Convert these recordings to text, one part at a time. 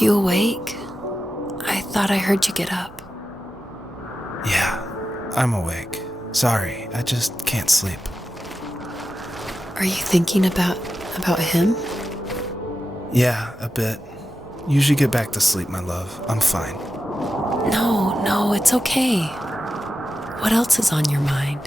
you awake? I thought I heard you get up. Yeah, I'm awake. Sorry, I just can't sleep. Are you thinking about him? Yeah, a bit. Usually get back to sleep, my love. I'm fine. No, it's okay. What else is on your mind?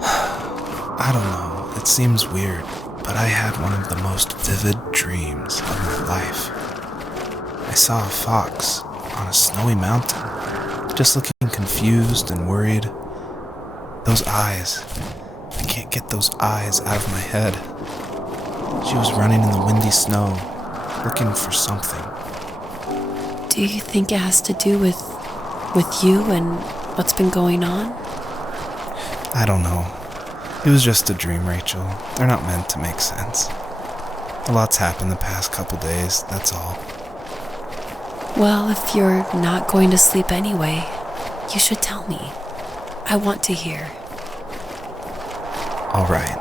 I don't know, it seems weird, but I had one of the most vivid dreams of my life. I saw a fox on a snowy mountain, just looking confused and worried. Those eyes, I can't get those eyes out of my head. She was running in the windy snow, looking for something. Do you think it has to do with you and what's been going on? I don't know. It was just a dream, Rachel. They're not meant to make sense. A lot's happened the past couple days, that's all. Well, if you're not going to sleep anyway, you should tell me. I want to hear. All right.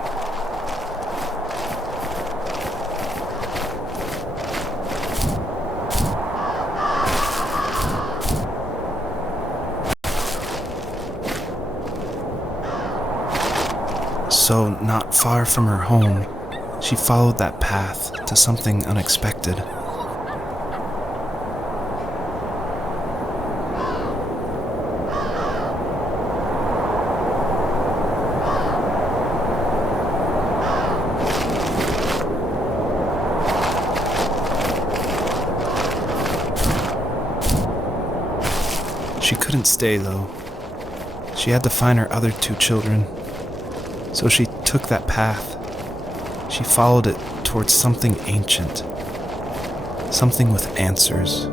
So, not far from her home, she followed that path to something unexpected. She couldn't stay, though. She had to find her other 2 children. So she took that path. She followed it towards something ancient. Something with answers.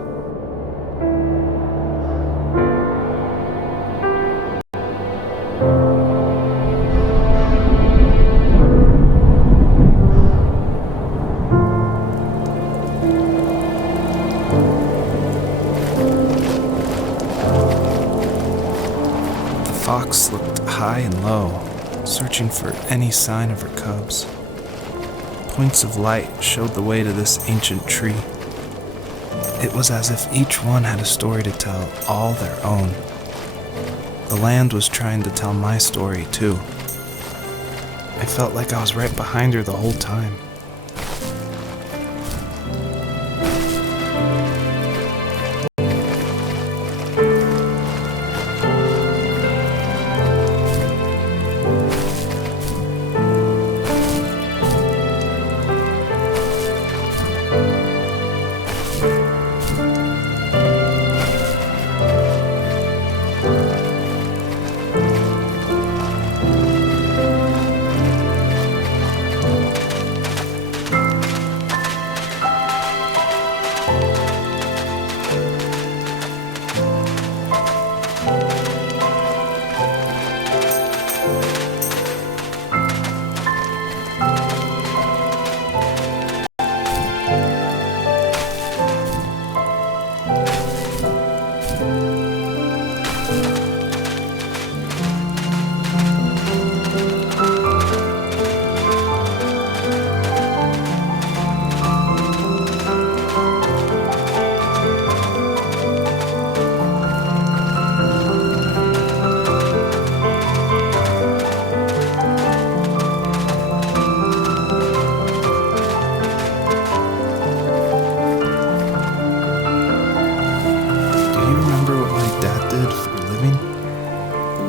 The fox looked high and low, searching for any sign of her cubs. Points of light showed the way to this ancient tree. It was as if each one had a story to tell, all their own. The land was trying to tell my story, too. I felt like I was right behind her the whole time.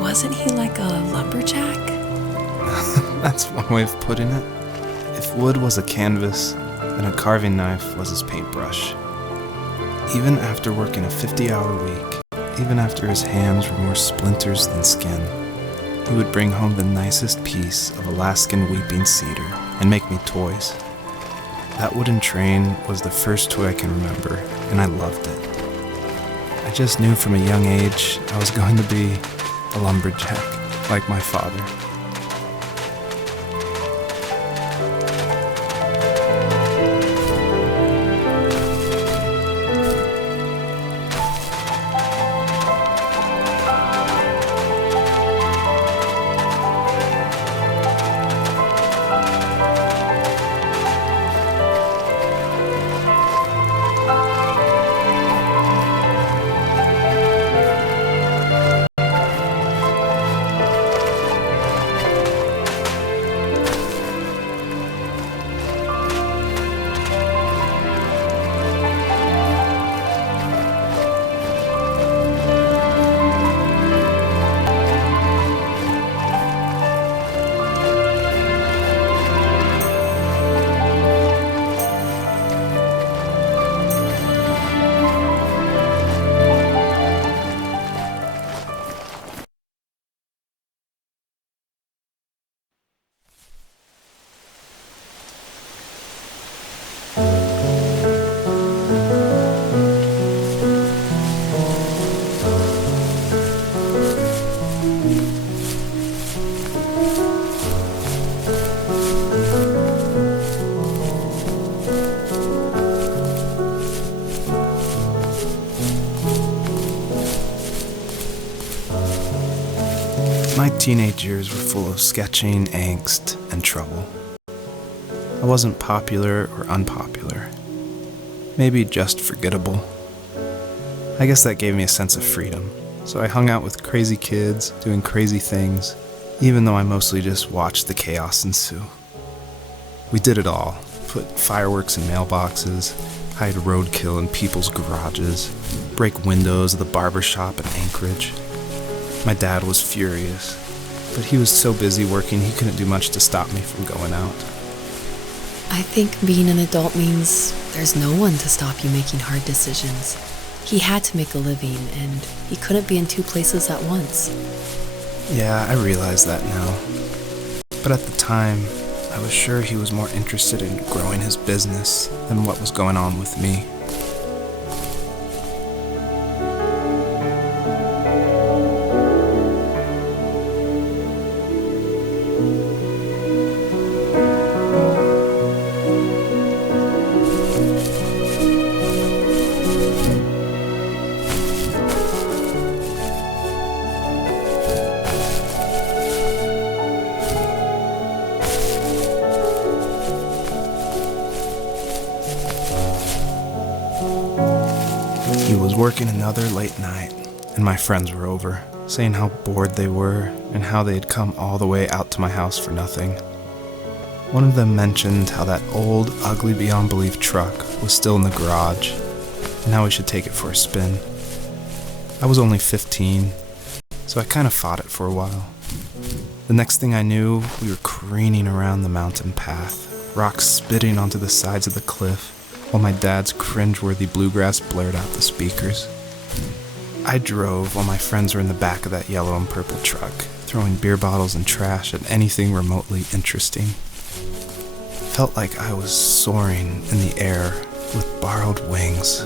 Wasn't he like a lumberjack? That's one way of putting it. If wood was a canvas, then a carving knife was his paintbrush. Even after working a 50-hour week, even after his hands were more splinters than skin, he would bring home the nicest piece of Alaskan weeping cedar and make me toys. That wooden train was the first toy I can remember, and I loved it. I just knew from a young age I was going to be a lumberjack, like my father. teenage years were full of sketching, angst, and trouble. I wasn't popular or unpopular. Maybe just forgettable. I guess that gave me a sense of freedom, so I hung out with crazy kids, doing crazy things, even though I mostly just watched the chaos ensue. We did it all. Put fireworks in mailboxes, hide roadkill in people's garages, break windows of the barber shop in Anchorage. My dad was furious, but he was so busy working he couldn't do much to stop me from going out. I think being an adult means there's no one to stop you making hard decisions. He had to make a living, and he couldn't be in two places at once. Yeah, I realize that now. But at the time, I was sure he was more interested in growing his business than what was going on with me. He was working another late night, and my friends were over, saying how bored they were and how they had come all the way out to my house for nothing. One of them mentioned how that old, ugly beyond belief truck was still in the garage, and how we should take it for a spin. I was only 15, so I kind of fought it for a while. The next thing I knew, we were careening around the mountain path, rocks spitting onto the sides of the cliff, while my dad's cringeworthy bluegrass blared out the speakers. I drove while my friends were in the back of that yellow and purple truck, throwing beer bottles and trash at anything remotely interesting. Felt like I was soaring in the air with borrowed wings.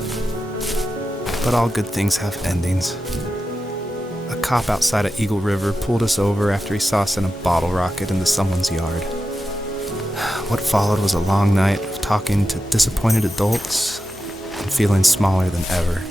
But all good things have endings. A cop outside of Eagle River pulled us over after he saw us in a bottle rocket into someone's yard. What followed was a long night of talking to disappointed adults and feeling smaller than ever.